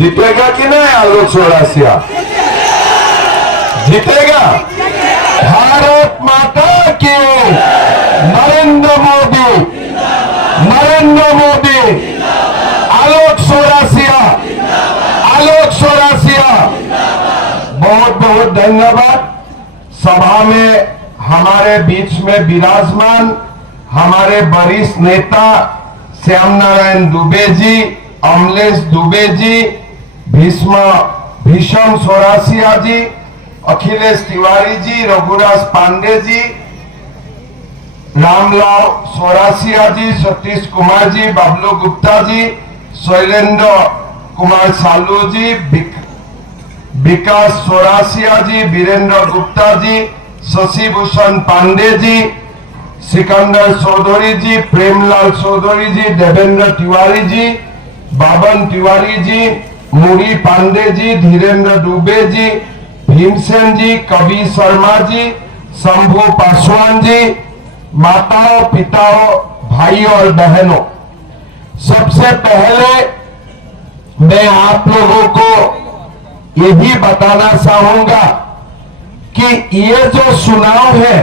जीतेगा कि नहीं आलोक चौरासिया? जीतेगा। भारत माता की। नरेंद्र मोदी, नरेंद्र मोदी, आलोक चौरासिया, आलोक चौरासिया। बहुत बहुत धन्यवाद। सभा में हमारे बीच में विराजमान हमारे वरिष्ठ नेता श्याम नारायण दुबे जी, अमलेश दुबे जी, भीषम चौरासिया जी, अखिलेश तिवारी जी, रघुराज पांडे जी, रामलाल चौरासिया जी, सतीश कुमार जी, बबलू गुप्ता जी, शैलेंद्र कुमार सालू जी, विकास चौरासिया जी, वीरेंद्र गुप्ता जी, शशि भूषण पांडे जी, सिकंदर चौधरी जी, प्रेमलाल चौधरी जी, देवेंद्र तिवारी जी, बाबन तिवारी जी, मुरी पांडे जी, धीरेन्द्र दुबे जी, भीमसेन जी, कवि शर्मा जी, शंभू पासवान जी, माताओं, पिताओं, भाइयों और बहनों, सबसे पहले मैं आप लोगों को यही बताना चाहूंगा कि ये जो चुनाव है,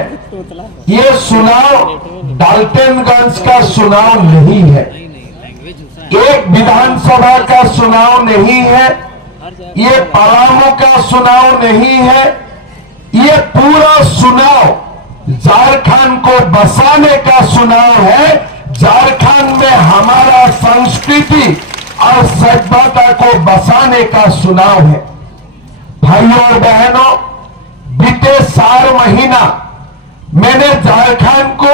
ये चुनाव डाल्टनगंज का चुनाव नहीं है, एक विधानसभा का चुनाव नहीं है, ये पलामू का चुनाव नहीं है, ये पूरा चुनाव झारखंड को बसाने का चुनाव है। झारखंड में हमारा संस्कृति और सभ्यता को बसाने का चुनाव है। भाइयों और बहनों, बीते 4 महीना मैंने झारखंड को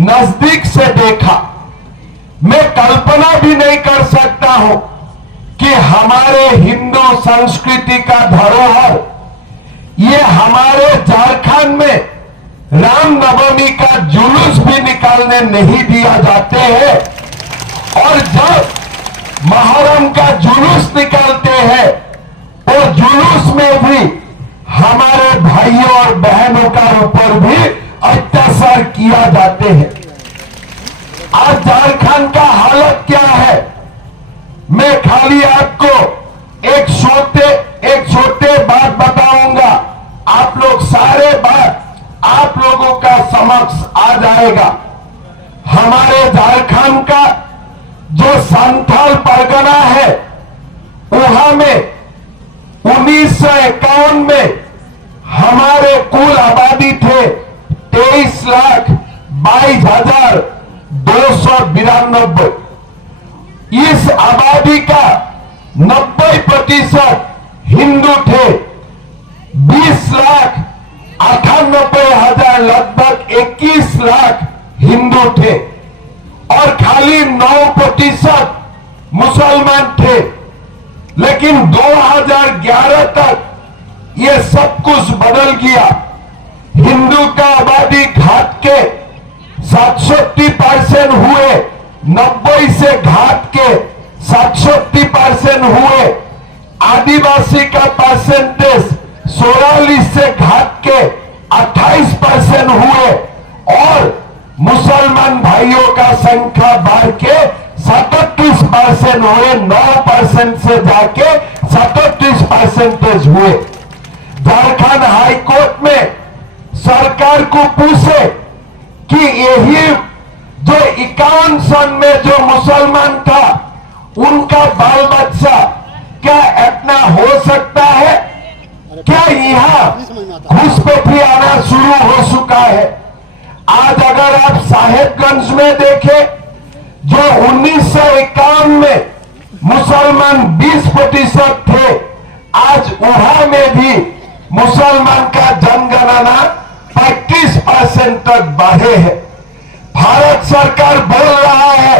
नजदीक से देखा। मैं कल्पना भी नहीं कर सकता हूं कि हमारे हिंदू संस्कृति का धरोहर, ये हमारे झारखंड में रामनवमी का जुलूस भी निकालने नहीं दिया जाते हैं, और जब मुहर्रम का जुलूस निकालते हैं तो जुलूस में भी हमारे भाइयों और बहनों का ऊपर भी अत्याचार किया जाते हैं। आज झारखंड का हालत क्या है, मैं खाली आपको एक छोटे बात बताऊंगा। आप लोग सारे बात आप लोगों का समक्ष आ जाएगा। हमारे झारखंड का जो संथाल परगना है, वहां में 1951 में हमारे कुल आबादी थे 23,22,292। इस आबादी का 90% हिंदू थे, 20,98,000 लगभग 21 लाख हिंदू थे, और खाली 9% मुसलमान थे। लेकिन 2011 तक ये सब कुछ बदल गया। हिंदू का आबादी घाट के 67% हुए, 90 से घाट के 67% हुए, आदिवासी का परसेंटेज 44 से घाट के 28% हुए, और मुसलमान भाइयों का संख्या बढ़ के 37% हुए, 9% से जाके 37% हुए। झारखंड हाईकोर्ट में सरकार को पूछे कि यही जो 51 सन में जो मुसलमान था, उनका बाल बच्चा क्या इतना हो सकता है? क्या यहाँ घुसपैठी आना शुरू हो चुका है? आज अगर आप साहेबगंज में देखें, जो 1951 में मुसलमान 20% थे, आज वहां में भी मुसलमान का जनगणना 35% तक बढ़े है। भारत सरकार बोल रहा है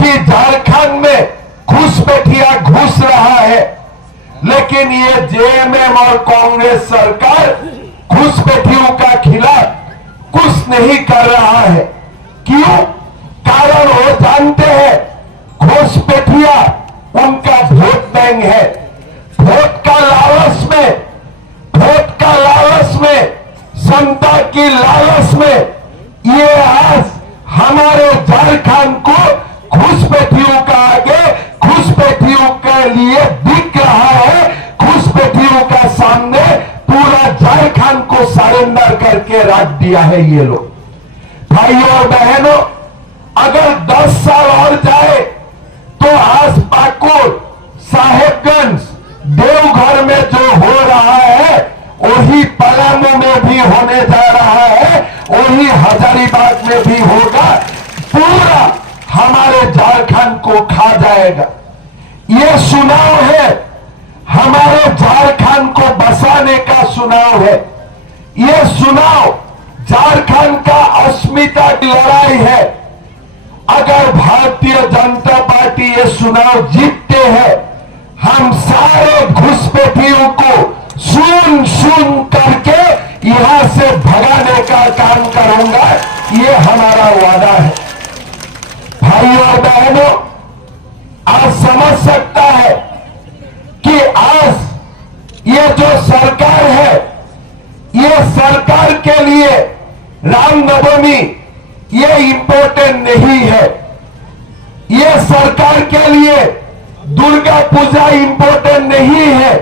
कि झारखंड में घुसपैठिया घुस रहा है, लेकिन ये जेएमएम और कांग्रेस सरकार घुसपैठियों का खिलाफ कुछ नहीं कर रहा है। क्यों? कारण वो जानते हैं घुसपैठिया उनका वोट बैंक है। वोट का लालच में, समता की लालच में ये आज हमारे झारखंड को घुसपैठियों का आगे, घुसपैठियों के लिए काट दिया है ये लोग। भाइयों और बहनों, अगर 10 साल और जाए तो आज पाकुड़, साहेबगंज, देवघर में जो हो रहा है वही पलामू में भी होने जा रहा है, वही हजारीबाग में भी होगा। पूरा हमारे झारखंड को खा जाएगा। ये चुनाव है, हमारे झारखंड को बसाने का चुनाव है। ये चुनाव झारखंड का अस्मिता की लड़ाई है। अगर भारतीय जनता पार्टी ये चुनाव जीतते हैं, हम सारे घुसपैठियों को सुन सुन करके यहां से भगाने का काम करूंगा, ये हमारा वादा है। भाइयों और बहनों, आज समझ सकता है कि आज ये जो सरकार है, ये सरकार के लिए रामनवमी ये इंपॉर्टेंट नहीं है। ये सरकार के लिए दुर्गा पूजा इंपॉर्टेंट नहीं है।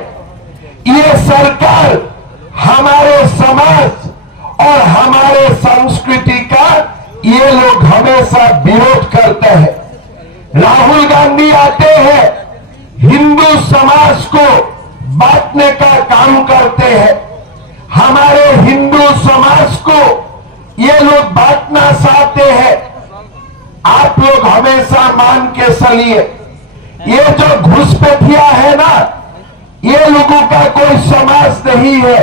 ये सरकार हमारे समाज और हमारे संस्कृति का ये लोग हमेशा विरोध करते हैं। राहुल गांधी आते हैं, हिंदू समाज को बांटने का काम करते हैं। हमारे हिंदू समाज को ये लोग बांटना चाहते हैं। आप लोग हमेशा मान के चलिए, ये जो घुसपैठिया है ना, ये लोगों का कोई समाज नहीं है।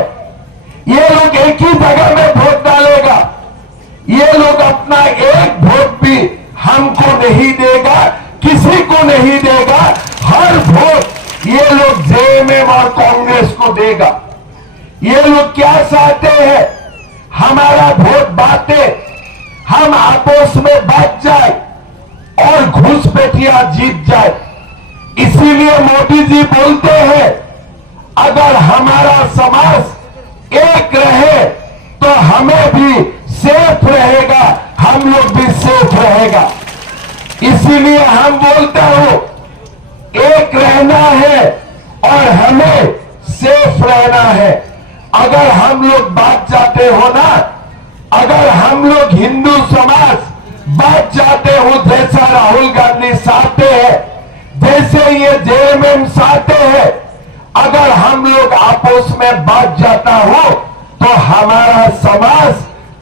ये लोग एक ही जगह में वोट डालेगा। ये लोग अपना एक वोट भी हमको नहीं देगा, किसी को नहीं देगा। हर वोट ये लोग जेएमएम और कांग्रेस को देगा। ये लोग क्या चाहते हैं? हमारा वोट बांटे, हम आपस में बांट जाए और घुसपैठिया जीत जाए। इसीलिए मोदी जी बोलते हैं, अगर हमारा समाज एक रहे तो हमें भी सेफ रहेगा, हम लोग भी सेफ रहेगा। इसीलिए हम बोलते हो एक रहना है और हमें सेफ रहना है। अगर हम लोग बात जाते हो ना, अगर हम लोग हिंदू समाज बात जाते हो, जैसा राहुल गांधी चाहते हैं, जैसे ये जेएमएम चाहते हैं, अगर हम लोग आपस में बात जाता हो तो हमारा समाज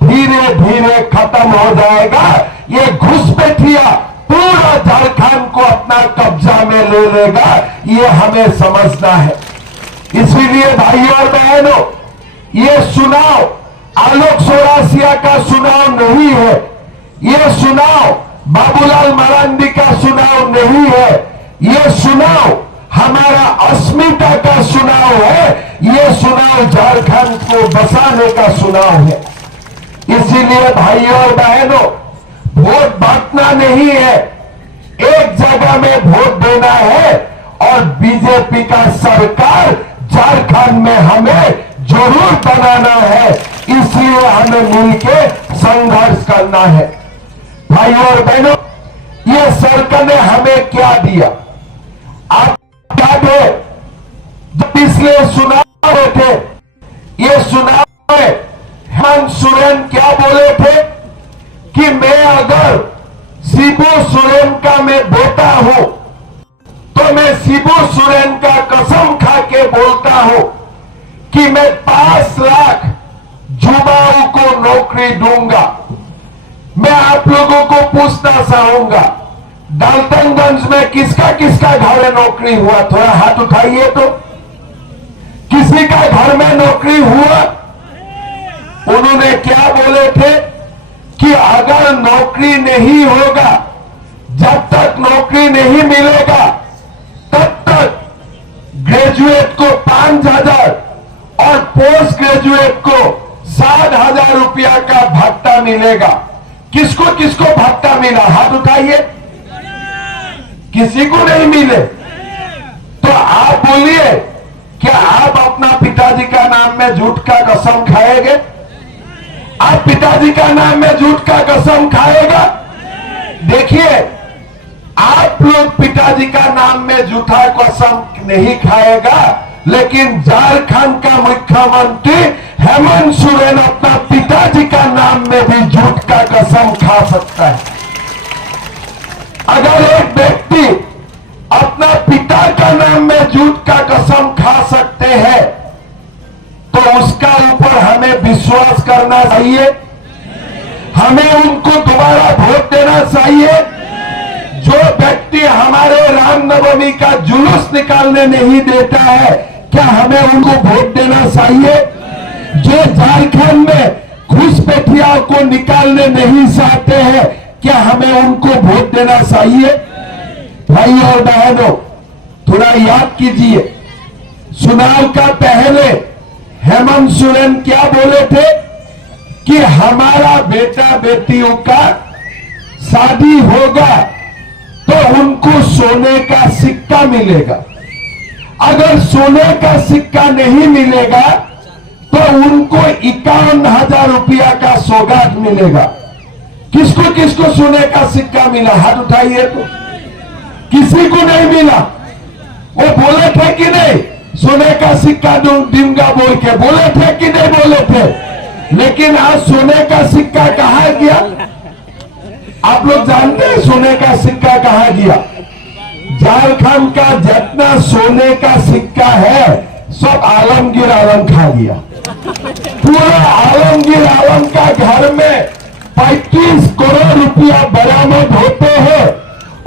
धीरे धीरे खत्म हो जाएगा। ये घुसपैठिया पूरा झारखंड को अपना कब्जा में ले लेगा, ये हमें समझना है। इसीलिए भाइयों और बहनों, ये चुनाव आलोक चौरसिया का चुनाव नहीं है। ये चुनाव बाबूलाल मरांडी का चुनाव नहीं है। ये चुनाव हमारा अस्मिता का चुनाव है। ये चुनाव झारखंड को बसाने का चुनाव है। इसीलिए भाइयों और बहनों, वोट बांटना नहीं है, एक जगह में वोट देना है और बीजेपी का सरकार झारखंड में हमें जरूर बनाना है। इसलिए हमें मिलकर संघर्ष करना है। भाइयों और बहनों, ये सरकार ने हमें क्या दिया? आप याद है जब पिछले चुनाव में थे, ये चुनाव में हेमंत सोरेन क्या बोले थे कि मैं अगर शिबू सोरेन का मैं बेटा हूं तो मैं शिबू सोरेन का कसम खा के बोलता हूं कि मैं 5 लाख युवाओं को नौकरी दूंगा। मैं आप लोगों को पूछना चाहूंगा, डाल्टनगंज में किसका किसका घर में नौकरी हुआ? थोड़ा हाथ उठाइए तो। किसी का घर में नौकरी हुआ? उन्होंने क्या बोले थे कि अगर नौकरी नहीं होगा, जब तक नौकरी नहीं मिलेगा, तब तक ग्रेजुएट को 5,000 और पोस्ट ग्रेजुएट को 7,000 रुपया का भत्ता मिलेगा। किसको किसको भत्ता मिला? हाथ उठाइए। किसी को नहीं मिले तो आप बोलिए, क्या आप अपना पिताजी का नाम में झूठ का कसम खाएंगे? आप पिताजी का नाम में झूठ का कसम खाएगा? देखिए, आप लोग पिताजी का नाम में झूठा कसम नहीं खाएगा, लेकिन झारखंड का मुख्यमंत्री हेमंत सोरेन अपना पिताजी का नाम में भी झूठ का कसम खा सकता है। अगर एक व्यक्ति अपना पिता का नाम में झूठ का कसम खा सकते हैं तो उसका ऊपर हमें विश्वास करना चाहिए, हमें उनको दोबारा वोट देना चाहिए। जो व्यक्ति हमारे रामनवमी का जुलूस निकालने नहीं देता है, क्या हमें उनको वोट देना चाहिए? जो झारखंड में घुसपैठिया को निकालने नहीं चाहते हैं, क्या हमें उनको वोट देना चाहिए? भाई और बहनों, थोड़ा याद कीजिए, चुनाव का पहले हेमंत सोरेन क्या बोले थे कि हमारा बेटा बेटियों का शादी होगा तो उनको सोने का सिक्का मिलेगा, अगर सोने का सिक्का नहीं मिलेगा तो उनको 51,000 रुपया का सौगात मिलेगा। किसको किसको सोने का सिक्का मिला? हाथ उठाइए। तो किसी को नहीं मिला। वो बोले थे कि नहीं सोने का सिक्का दूंगा बोल के, बोले थे कि नहीं बोले थे? लेकिन आज सोने का सिक्का कहां गया? आप लोग जानते हैं सोने का सिक्का कहां गया? झारखंड का जितना सोने का सिक्का है सब आलमगीर आलम खा गया। पूरा आलमगीर आलम का घर में 35 करोड़ रुपया बरामद होते हैं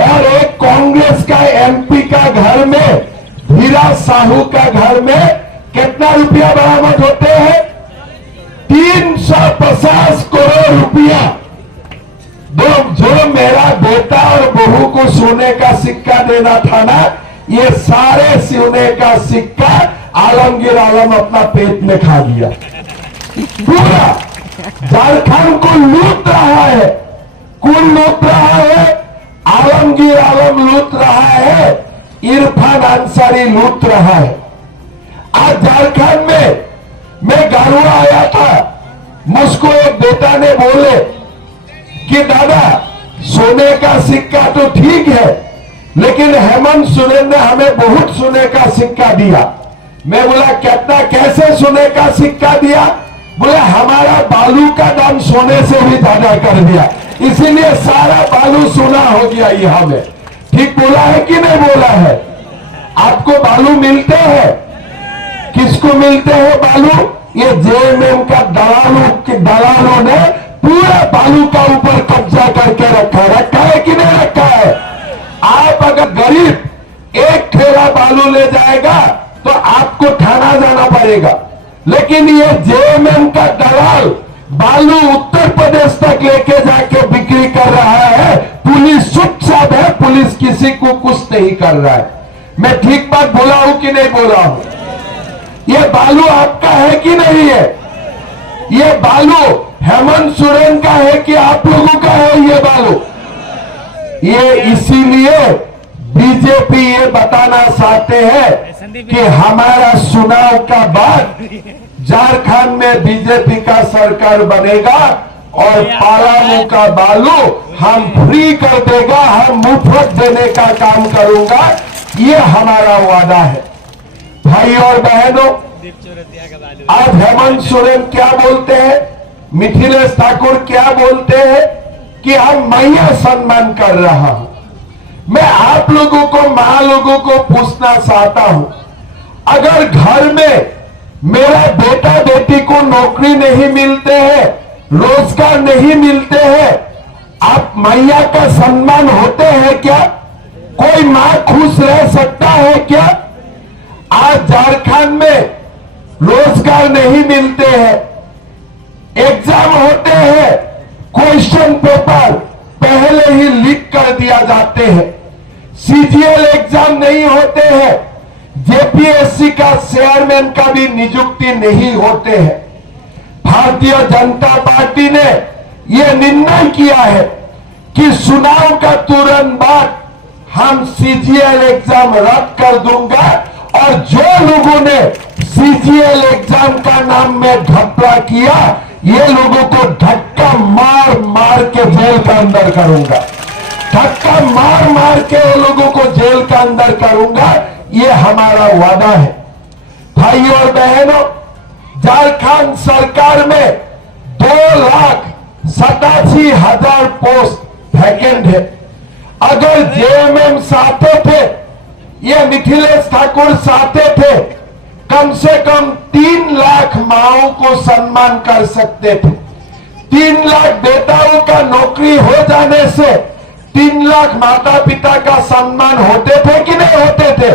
और एक कांग्रेस का एमपी का घर में, हीरा साहू का घर में कितना रुपया बरामद होते हैं? 350 करोड़ रुपया। जो मेरा बेटा और बहू को सोने का सिक्का देना था ना, ये सारे सोने का सिक्का आलमगीर आलम अपना पेट में खा गया। पूरा झारखंड को लूट रहा है। कौन लूट रहा है? आलमगीर आलम लूट रहा है, इरफान अंसारी लूट रहा है। आज झारखंड में मैं गारुआ आया था, मुझको एक बेटा ने बोले कि दादा सोने का सिक्का तो ठीक है, लेकिन हेमंत सोरेन ने हमें बहुत सोने का सिक्का दिया। मैं बोला कितना, कैसे सोने का सिक्का दिया? बोले हमारा बालू का दाम सोने से भी ज्यादा कर दिया, इसीलिए सारा बालू सोना हो गया यहाँ में। ठीक बोला है कि नहीं बोला है? आपको बालू मिलते हैं? किसको मिलते हैं बालू? ये जेएमएम का दलालों ने पूरा बालू का ऊपर कब्जा करके रखा है कि नहीं रखा है? आप अगर गरीब एक ठेला बालू ले जाएगा तो आपको थाना जाना पड़ेगा, लेकिन ये जेएमएम का दलाल बालू उत्तर प्रदेश तक लेके जाके बिक्री कर रहा है। पुलिस चुपचाप है, पुलिस किसी को कुछ नहीं कर रहा है। मैं ठीक बात बोला हूं कि नहीं बोला हूं? ये बालू आपका है कि नहीं है? ये बालू हेमंत सोरेन का है कि आप लोगों का है? ये बालू ये इसीलिए बीजेपी ये बताना चाहते हैं कि हमारा चुनाव का बाद झारखंड में बीजेपी का सरकार बनेगा और पालामू का बालू हम फ्री कर देगा, हम मुफ्त देने का काम करूंगा, ये हमारा वादा है। भाई और बहनों, आज हेमंत सोरेन क्या बोलते हैं, मिथिलेश ठाकुर क्या बोलते हैं कि हम मैया सम्मान कर रहा हूं। मैं आप लोगों को, मां लोगों को पूछना चाहता हूं, अगर घर में मेरा बेटा बेटी को नौकरी नहीं मिलते हैं, रोजगार नहीं मिलते हैं, आप मैया का सम्मान होते हैं क्या? कोई मां खुश रह सकता है क्या? आज झारखंड में रोजगार नहीं मिलते हैं, एग्जाम होते हैं, क्वेश्चन पेपर पहले ही लीक कर दिया जाते हैं, सीजीएल एग्जाम नहीं होते हैं, जेपीएससी का चेयरमैन का भी नियुक्ति नहीं होते हैं। भारतीय जनता पार्टी ने यह निर्णय किया है कि चुनाव का तुरंत बाद हम सीजीएल एग्जाम रद्द कर दूंगा और जो लोगों ने सीजीएल एग्जाम का नाम में घपला किया, ये लोगों को धक्का मार मार के जेल के अंदर करूंगा, धक्का मार मार के वो लोगों को जेल के अंदर करूंगा, ये हमारा वादा है। भाई और बहनों, झारखंड सरकार में 2,87,000 पोस्ट वैकेंट है। अगर जेएमएम चाहते थे, ये मिथिलेश ठाकुर चाहते थे, कम से कम 3 लाख माओं को सम्मान कर सकते थे। 3 लाख बेटाओं का नौकरी हो जाने से 3 लाख माता पिता का सम्मान होते थे कि नहीं होते थे?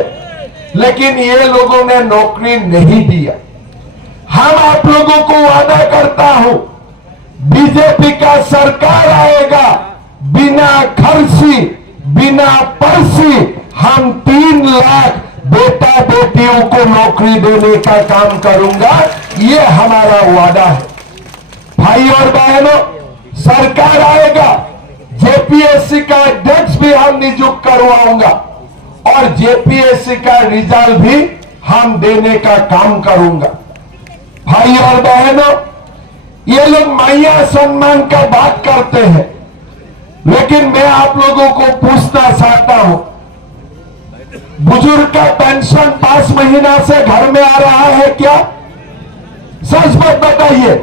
लेकिन ये लोगों ने नौकरी नहीं दिया। हम आप लोगों को वादा करता हूं, बीजेपी का सरकार आएगा, बिना खर्ची, बिना पर्ची हम 3 लाख बेटा बेटियों को नौकरी देने का काम करूंगा। ये हमारा वादा है। भाई और बहनों, सरकार आएगा, जेपीएससी का अध्यक्ष भी हम नियुक्त करवाऊंगा और जेपीएससी का रिजल्ट भी हम देने का काम करूंगा। भाई और बहनों, ये लोग मैया सम्मान का बात करते हैं, लेकिन मैं आप लोगों को पूछना चाहता हूं, बुजुर्ग का पेंशन 5 महीना से घर में आ रहा है क्या? सच बात बताइए,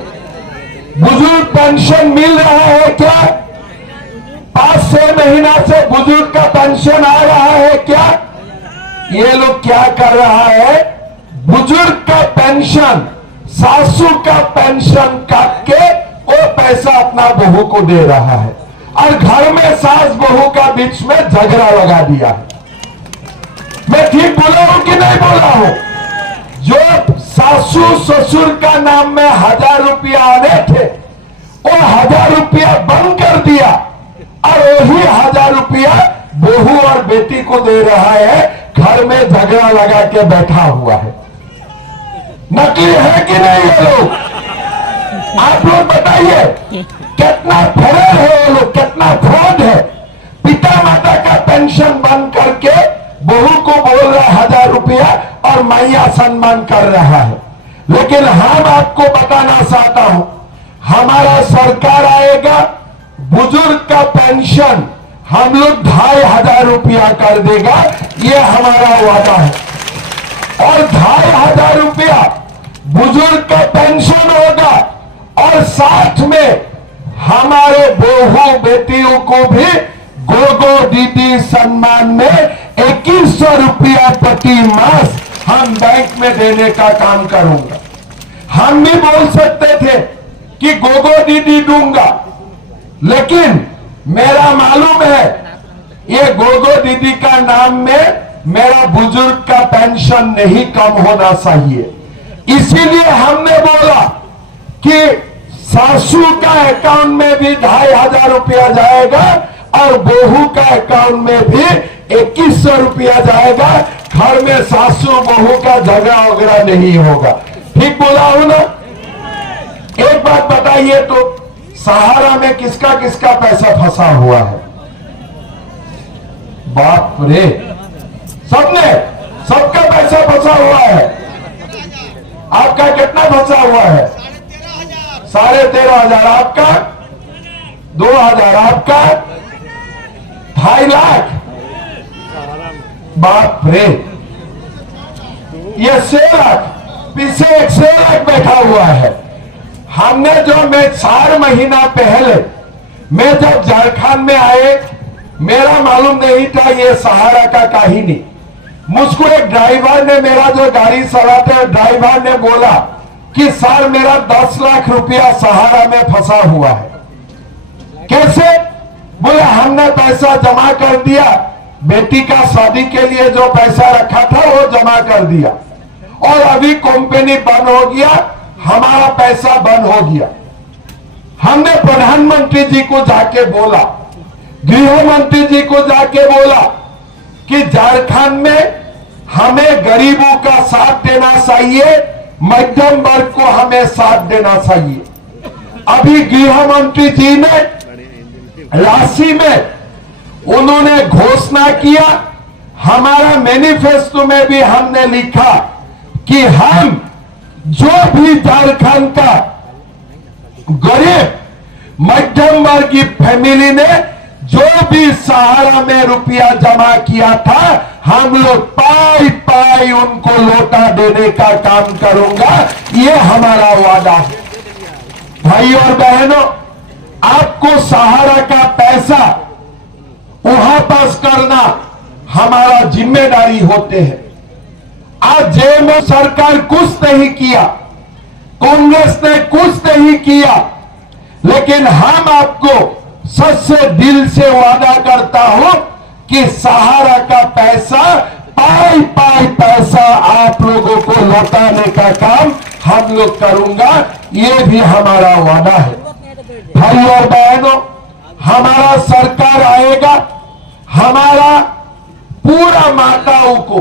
बुजुर्ग पेंशन मिल रहा है क्या? 5-6 महीना से बुजुर्ग का पेंशन आ रहा है क्या? ये लोग क्या कर रहा है, बुजुर्ग का पेंशन, सासू का पेंशन काट के वो पैसा अपना बहू को दे रहा है और घर में सास बहू का बीच में झगड़ा लगा दिया है। मैं ठीक बोला हूं कि नहीं बोला हूं? जो सासू ससुर का नाम में 1000 रुपया आने थे, वो 1000 रुपया बंद कर दिया और वही 1000 रुपया बहू और बेटी को दे रहा है, घर में झगड़ा लगा के बैठा हुआ है। नकली है कि नहीं ये लोग? आप लोग बताइए, कितना फरेब है ये लोग, कितना फ्रॉड है। पिता माता का पेंशन बंद करके बहू को बोल रहा है 1000 रुपया और मैया सम्मान कर रहा है। लेकिन हम आपको बताना चाहता हूं, हमारा सरकार आएगा, बुजुर्ग का पेंशन हम लोग 2500 रुपया कर देगा, ये हमारा वादा है। और 2500 रुपया बुजुर्ग का पेंशन होगा और साथ में हमारे बहू बेटियों को भी गोगो दीदी सम्मान में 2100 रुपया प्रति मास हम बैंक में देने का काम करूंगा। हम भी बोल सकते थे कि गोगो दीदी दूंगा, लेकिन मेरा मालूम है ये गोगो दीदी का नाम में मेरा बुजुर्ग का पेंशन नहीं कम होना चाहिए। इसीलिए हमने बोला कि सासू का अकाउंट में भी 2500 रुपया जाएगा और बहू का अकाउंट में भी 2100 रुपया जाएगा। घर में सासू बहू का झगड़ा वगैरह नहीं होगा। ठीक बोला हूं ना? एक बात बताइए तो, सहारा में किसका किसका पैसा फंसा हुआ है? बाप रे, सबका पैसा फंसा हुआ है। आपका कितना फंसा हुआ है? 13,500। आपका 2,000। आपका 2.5 लाख। बाप रे, ये 6 लाख, पीछे एक 6 लाख बैठा हुआ है। हमने जो, मैं 4 महीना पहले मैं जब झारखंड में आए, मेरा मालूम नहीं था ये सहारा का कहानी। मुझको एक ड्राइवर ने, मेरा जो गाड़ी चलाते हैं ड्राइवर ने बोला कि सर मेरा 10 लाख रुपया सहारा में फंसा हुआ है। कैसे? बोले हमने पैसा जमा कर दिया, बेटी का शादी के लिए जो पैसा रखा था वो जमा कर दिया और अभी कंपनी बंद हो गया, हमारा पैसा बंद हो गया। हमने प्रधानमंत्री जी को जाके बोला, गृह मंत्री जी को जाके बोला कि झारखंड में हमें गरीबों का साथ देना चाहिए, मध्यम वर्ग को हमें साथ देना चाहिए। अभी गृह मंत्री जी ने राशि में उन्होंने घोषणा किया, हमारा मैनिफेस्टो में भी हमने लिखा कि हम जो भी झारखंड का गरीब मध्यम वर्गीय फैमिली ने जो भी सहारा में रुपया जमा किया था, हम लोग पाई पाई उनको लौटा देने का काम करूंगा, ये हमारा वादा है। भाई और बहनों, आपको सहारा का पैसा वहां पास करना हमारा जिम्मेदारी होते हैं। आज जेएमएम सरकार कुछ नहीं किया, कांग्रेस ने कुछ नहीं किया, लेकिन हम आपको सच्चे दिल से वादा करता हूं कि सहारा का पैसा पाई पाई पैसा आप लोगों को लौटाने का काम हम लोग करूंगा, ये भी हमारा वादा है। भाई और बहनों, हमारा सरकार आएगा, हमारा पूरा माताओं को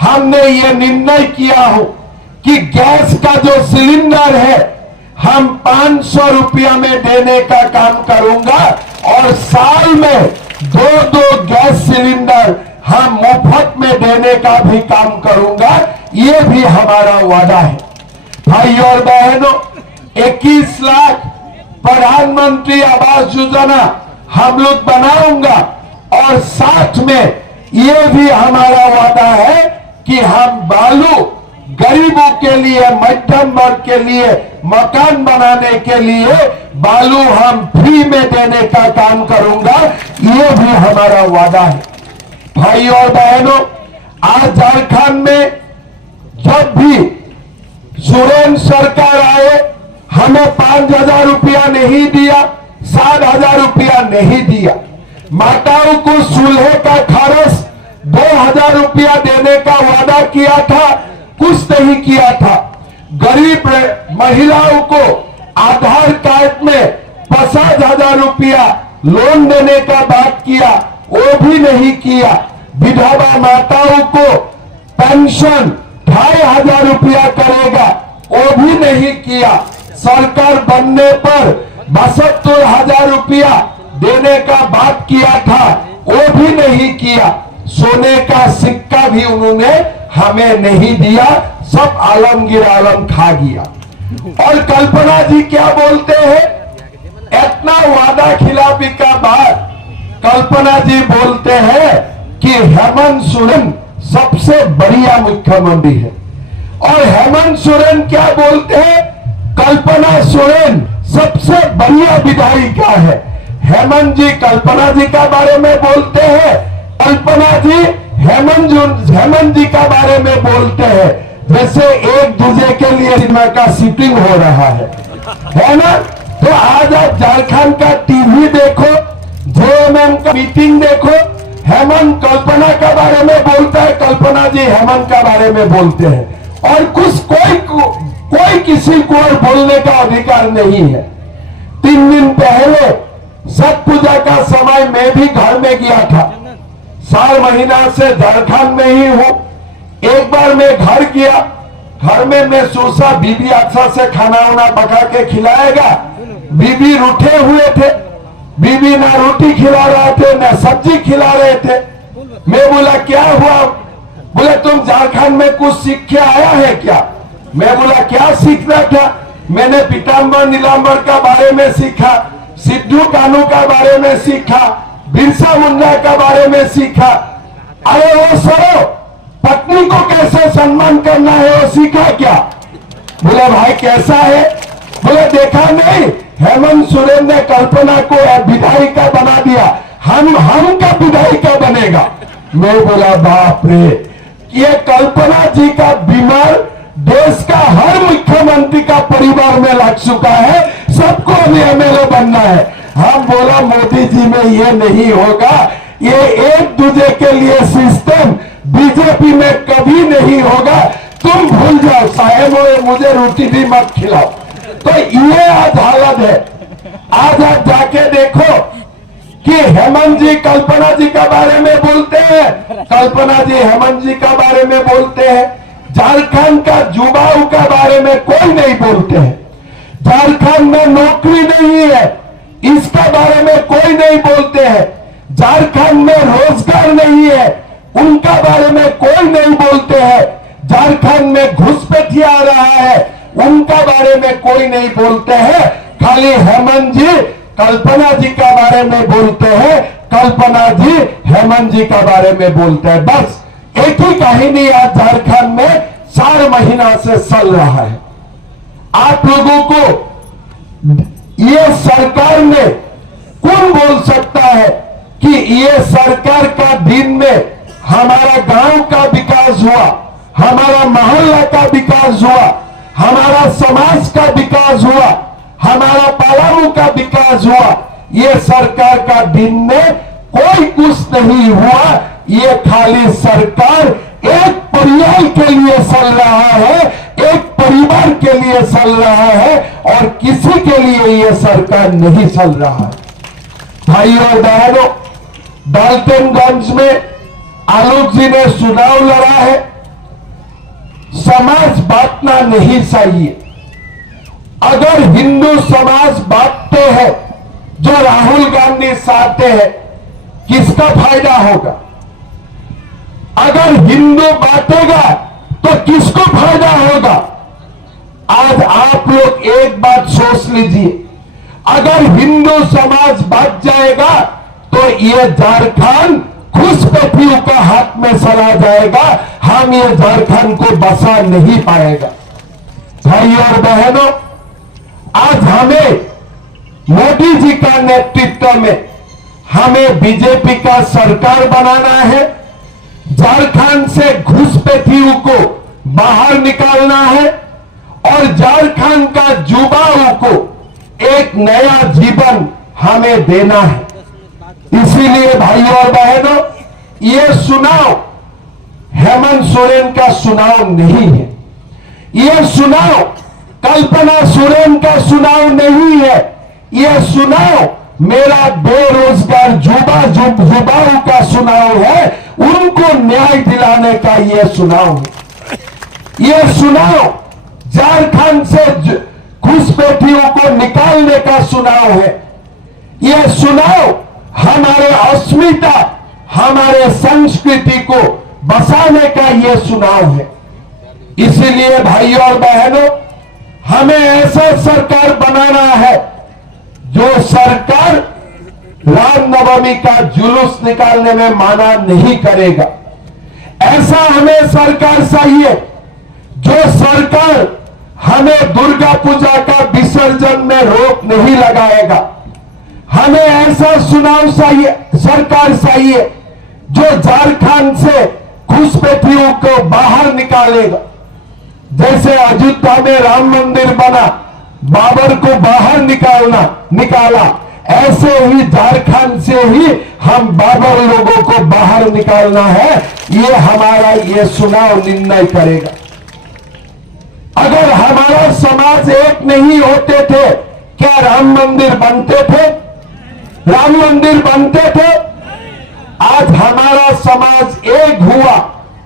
हमने ये निर्णय किया हो कि गैस का जो सिलेंडर है हम 500 रुपया में देने का काम करूंगा और साल में 2 गैस सिलेंडर हम मुफ्त में देने का भी काम करूंगा, ये भी हमारा वादा है। भाई और बहनों, 21 लाख प्रधानमंत्री आवास योजना हम लोग बनाऊंगा और साथ में ये भी हमारा वादा है कि हम बालू गरीबों के लिए, मध्यम वर्ग के लिए मकान बनाने के लिए बालू हम फ्री में देने का काम करूंगा, ये भी हमारा वादा है। भाई और बहनों, आज झारखंड में जब भी सोरेन सरकार आए हमें 5,000 रुपया नहीं दिया, 7,000 रुपया नहीं दिया। माताओं को चूल्हे का खर्च 2,000 रुपया देने का वादा किया था, कुछ नहीं किया था। गरीब महिलाओं को आधार कार्ड में 50,000 रुपया लोन देने का बात किया, वो भी नहीं किया। विधवा माताओं को पेंशन 2,500 रुपया करेगा, वो भी नहीं किया। सरकार बनने पर 72,000 रुपया देने का बात किया था, वो भी नहीं किया। सोने का सिक्का भी उन्होंने हमें नहीं दिया, सब आलमगीर आलम खा गया। और कल्पना जी क्या बोलते हैं, इतना वादा खिलाफी का बाद कल्पना जी बोलते हैं कि हेमंत सोरेन सबसे बढ़िया मुख्यमंत्री है। और हेमंत सोरेन क्या बोलते हैं, कल्पना सोरेन सबसे बढ़िया विधायिका है। हेमंत जी कल्पना जी का बारे में बोलते हैं, कल्पना जी हेमंत जी का बारे में बोलते हैं, जैसे एक दूसरे के लिए सिनेमा का शूटिंग हो रहा है ना। तो आज आप झारखंड का टीवी देखो, जेएमएम का मीटिंग देखो, हेमंत कल्पना का बारे में बोलता है, कल्पना जी हेमंत का बारे में बोलते हैं। और कुछ कोई किसी को और बोलने का अधिकार नहीं है। 3 दिन पहले छठ पूजा का समय मैं भी घर में गया था, 4 महीना से झारखंड में ही हूं। एक बार मैं घर गया, घर में मैं सोचा बीबी अच्छा से खाना वाना पका के खिलाएगा। बीबी रूठे हुए थे, बीबी ना रोटी खिला रहे थे ना सब्जी खिला रहे थे। मैं बोला क्या हुआ, बोले तुम झारखंड में कुछ सीख के आया है क्या। मैं बोला क्या सीखना था, मैंने पीताम्बर नीलांबर का बारे में सीखा, सिद्धू कानू का बारे में सीखा, बिरसा मुंडा का बारे में सीखा। अरे वो सरो पत्नी को कैसे सम्मान करना है वो सीखा क्या। बोले भाई कैसा है, बोले देखा नहीं हेमंत सोरेन ने कल्पना को विधायिका बना दिया, हम का विधायिका बनेगा। मैं बोला बाप रे, ये कल्पना जी का बीमार देश का हर मुख्यमंत्री का परिवार में लग चुका है, सबको अभी एमएलए बनना है। हम बोला मोदी जी में ये नहीं होगा, ये एक दूसरे के लिए सिस्टम बीजेपी में कभी नहीं होगा। तुम भूल जाओ, साहेब मुझे रोटी भी मत खिलाओ। तो ये आज हालत है। आज आप जाके देखो कि हेमंत जी कल्पना जी का बारे में बोलते हैं, कल्पना जी हेमंत जी का बारे में बोलते हैं। झारखंड का युवाओं का बारे में कोई नहीं बोलते हैं। झारखंड में नौकरी नहीं है, इसका बारे में कोई नहीं बोलते हैं। झारखंड में रोजगार नहीं है, उनका बारे में कोई नहीं बोलते हैं। झारखंड में घुसपैठिया आ रहा है, उनका बारे में कोई नहीं बोलते हैं। खाली हेमंत जी कल्पना जी का बारे में बोलते हैं, कल्पना जी हेमंत जी का बारे में बोलते हैं। बस एक ही कहानी आज झारखंड में 4 महीना से चल रहा है। आप लोगों को ये सरकार में कौन बोल सकता है कि ये सरकार का दिन में हमारा गांव का विकास हुआ, हमारा मोहल्ला का विकास हुआ, हमारा समाज का विकास हुआ, हमारा पलामू का विकास हुआ। ये सरकार का दिन में कोई कुछ नहीं हुआ। ये खाली सरकार एक परिवार के लिए चल रहा है, एक परिवार के लिए चल रहा है और किसी के लिए ये सरकार नहीं चल रहा है। भाई और बहनों, डाल्टनगंज में आलोक जी ने चुनाव लड़ा है। समाज बांटना नहीं चाहिए। अगर हिंदू समाज बांटते हैं जो राहुल गांधी चाहते हैं, किसका फायदा होगा? अगर हिंदू बांटेगा तो किसको फायदा होगा? आज आप लोग एक बात सोच लीजिए, अगर हिंदू समाज बांट जाएगा तो ये झारखंड घुसपैठियों का हाथ में चला जाएगा। हम ये झारखंड को बचा नहीं पाएगा। भाई और बहनों, आज हमें मोदी जी का नेतृत्व में हमें बीजेपी का सरकार बनाना है। झारखंड से घुसपैठियों को बाहर निकालना है और झारखंड का युवाओं को एक नया जीवन हमें देना है। इसीलिए भाई और बहनों, ये चुनाव हेमंत सोरेन का चुनाव नहीं है। ये चुनाव कल्पना सोरेन का चुनाव नहीं है। ये चुनाव मेरा बेरोजगार युवाओं का चुनाव है। उनको न्याय दिलाने का ये चुनाव है। ये चुनाव झारखंड से घुसपैठियों को निकालने का चुनाव है। ये चुनाव हमारे अस्मिता, हमारे संस्कृति को बचाने का ये चुनाव है। इसीलिए भाई और बहनों, हमें ऐसा सरकार बनाना है जो सरकार रामनवमी का जुलूस निकालने में माना नहीं करेगा। ऐसा हमें सरकार चाहिए जो सरकार हमें दुर्गा पूजा का विसर्जन में रोक नहीं लगाएगा। हमें ऐसा चुनाव चाहिए, सरकार चाहिए जो झारखंड से घुसपैठियों को बाहर निकालेगा। जैसे अयोध्या में राम मंदिर बना, बाबर को बाहर निकाला, ऐसे ही झारखंड से ही हम बाबर लोगों को बाहर निकालना है। ये हमारा ये चुनाव निर्णय करेगा। अगर हमारा समाज एक नहीं होते थे, क्या राम मंदिर बनते थे? राम मंदिर बनते थे? आज हमारा समाज एक हुआ,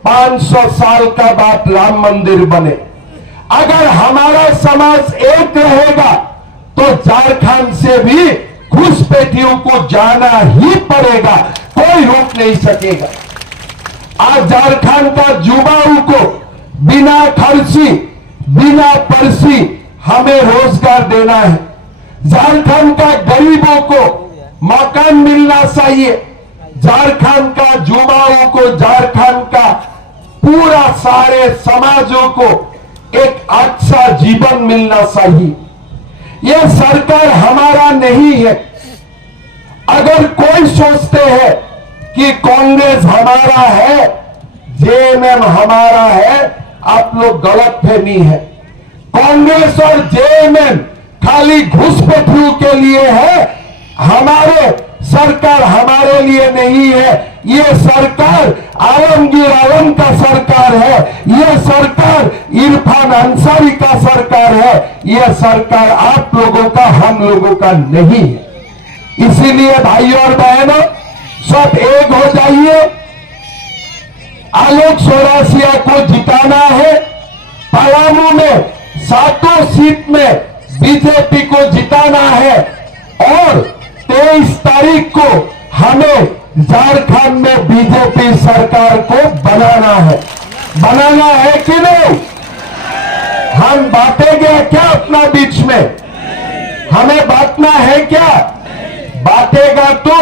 500 साल का बाद राम मंदिर बने। अगर हमारा समाज एक रहेगा तो झारखंड से भी घुसपैठियों को जाना ही पड़ेगा, कोई रोक नहीं सकेगा। आज झारखंड का युवाओं को बिना खर्ची, बिना पर्ची हमें रोजगार देना है। झारखंड का गरीबों को मकान मिलना चाहिए। झारखंड का युवाओं को, झारखंड का पूरा सारे समाजों को एक अच्छा जीवन मिलना चाहिए। यह सरकार हमारा नहीं है। अगर कोई सोचते हैं कि कांग्रेस हमारा है, जेएमएम हमारा है, आप लोग गलतफहमी है। कांग्रेस और जेएमएम खाली घुसपैठियों के लिए है। हमारे सरकार हमारे लिए नहीं है। ये सरकार आलमगीर आलम का सरकार है। ये सरकार इरफान अंसारी का सरकार है। ये सरकार आप लोगों का, हम लोगों का नहीं है। इसीलिए भाई और बहनों, सब एक हो जाइए। आलोक चौरासिया को जिताना है। पलामू में 7 सीट में बीजेपी को जिताना है और 23 तारीख को हमें झारखंड में बीजेपी सरकार को बनाना है। बनाना है कि नहीं? हम बांटेंगे क्या अपना बीच में? हमें बांटना है क्या? बांटेगा तो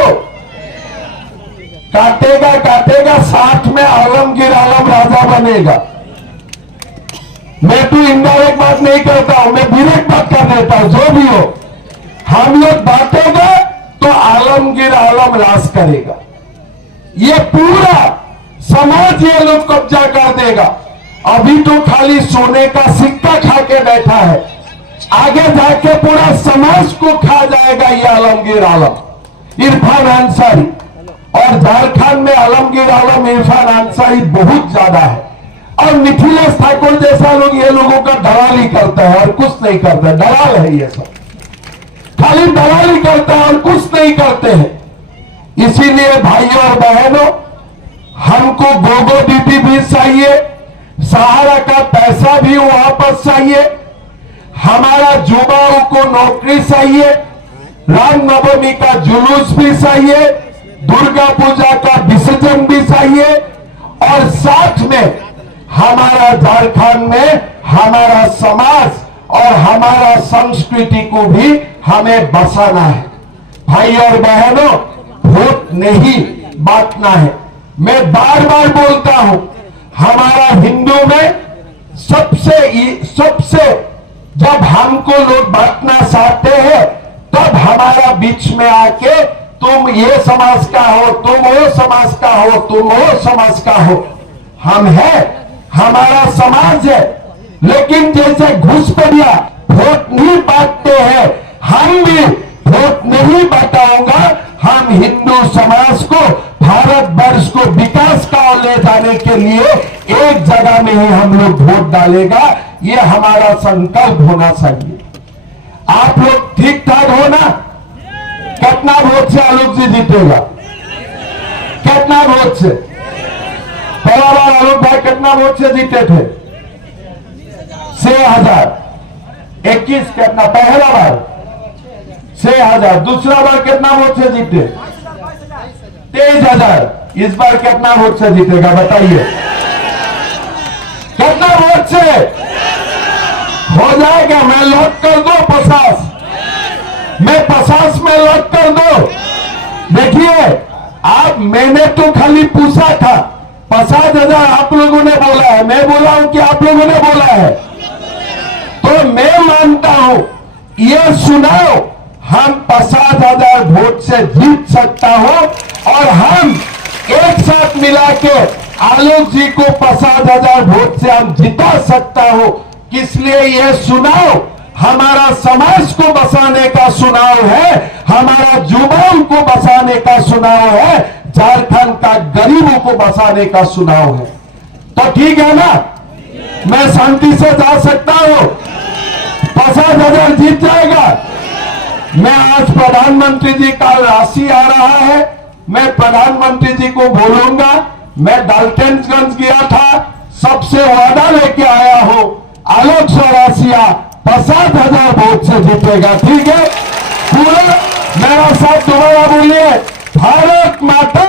काटेगा काटेगा, साथ में आलमगीर आलम राजा बनेगा। मैं तो इनडायरेक्ट बात नहीं करता हूं, मैं डायरेक्ट बात कर देता हूं। जो भी हो, हम लोग बांटेगा तो आलमगीर आलम राज करेगा। ये पूरा समाज ये लोग कब्जा कर देगा। अभी तो खाली सोने का सिक्का खा के बैठा है, आगे जाके पूरा समाज को खा जाएगा ये आलमगीर आलम, इरफान अंसारी। और झारखंड में आलमगीर आलम, इरफान अंसारी बहुत ज्यादा है। और मिथिलेश ठाकुर जैसा लोग ये लोगों का दलाली करता है और कुछ नहीं करता। दलाल है ये सब, खाली दलाली करता है और कुछ नहीं करते हैं। इसीलिए भाइयों और बहनों, हमको गोगो दीदी भी चाहिए, सहारा का पैसा भी वापस चाहिए, हमारा युवाओं को नौकरी चाहिए, रामनवमी का जुलूस भी चाहिए, दुर्गा पूजा का विसर्जन भी चाहिए, और साथ में हमारा झारखंड में हमारा समाज और हमारा संस्कृति को भी हमें बसाना है। भाई और बहनों, वोट नहीं बांटना है। मैं बार बार बोलता हूं, हमारा हिंदू में सबसे जब हमको लोग बांटना चाहते हैं, तब हमारा बीच में आके तुम ये समाज का हो, तुम वो समाज का हो, तुम वो समाज का हो। हम है, हमारा समाज है, लेकिन जैसे घुसपैठिया वोट नहीं बांटते हैं, हम भी वोट नहीं बांटाऊंगा। हम हिंदू समाज को, भारत वर्ष को विकास का ओर ले जाने के लिए एक जगह में ही हम लोग वोट डालेगा। ये हमारा संकल्प होना चाहिए। आप लोग ठीक ठाक हो ना? कितना वोट से आलोक जी जीतेगा? कितना वोट से? पहला बार आलोक भाई कितना वोट से जीते थे? 6,021। कितना पहला बार? 6,000। दूसरा बार कितना वोट से जीते? 23,000। इस बार कितना वोट से जीतेगा बताइए? कितना वोट से हो जाएगा? मैं लॉक कर दो 50, मैं 50 में लॉक कर दो। देखिए, आप, मैंने तो खाली पूछा था, 50,000 आप लोगों ने बोला है, मैं बोला हूं कि आप लोगों ने बोला है, तो मैं मानता हूं, ये सुनाओ, हम 50,000 वोट से जीत सकता हूं, और हम एक साथ मिला के आलोक जी को 50,000 वोट से हम जिता सकता हूं। इसलिए ये चुनाव हमारा समाज को बसाने का चुनाव है, हमारा युवाओं को बसाने का चुनाव है, झारखंड का गरीबों को बसाने का चुनाव है। तो ठीक है ना? मैं शांति से जा सकता हूं, 50,000 जीत जाएगा। मैं आज प्रधानमंत्री जी का राशि आ रहा है, मैं प्रधानमंत्री जी को बोलूंगा। मैं डाल्टनगंज गया था, सबसे वादा लेके आया हूं, आलोक चौरासिया 50,000 वोट से जीतेगा। ठीक है? पूरा मेरा साथ दोबारा बोलिए, भारत माता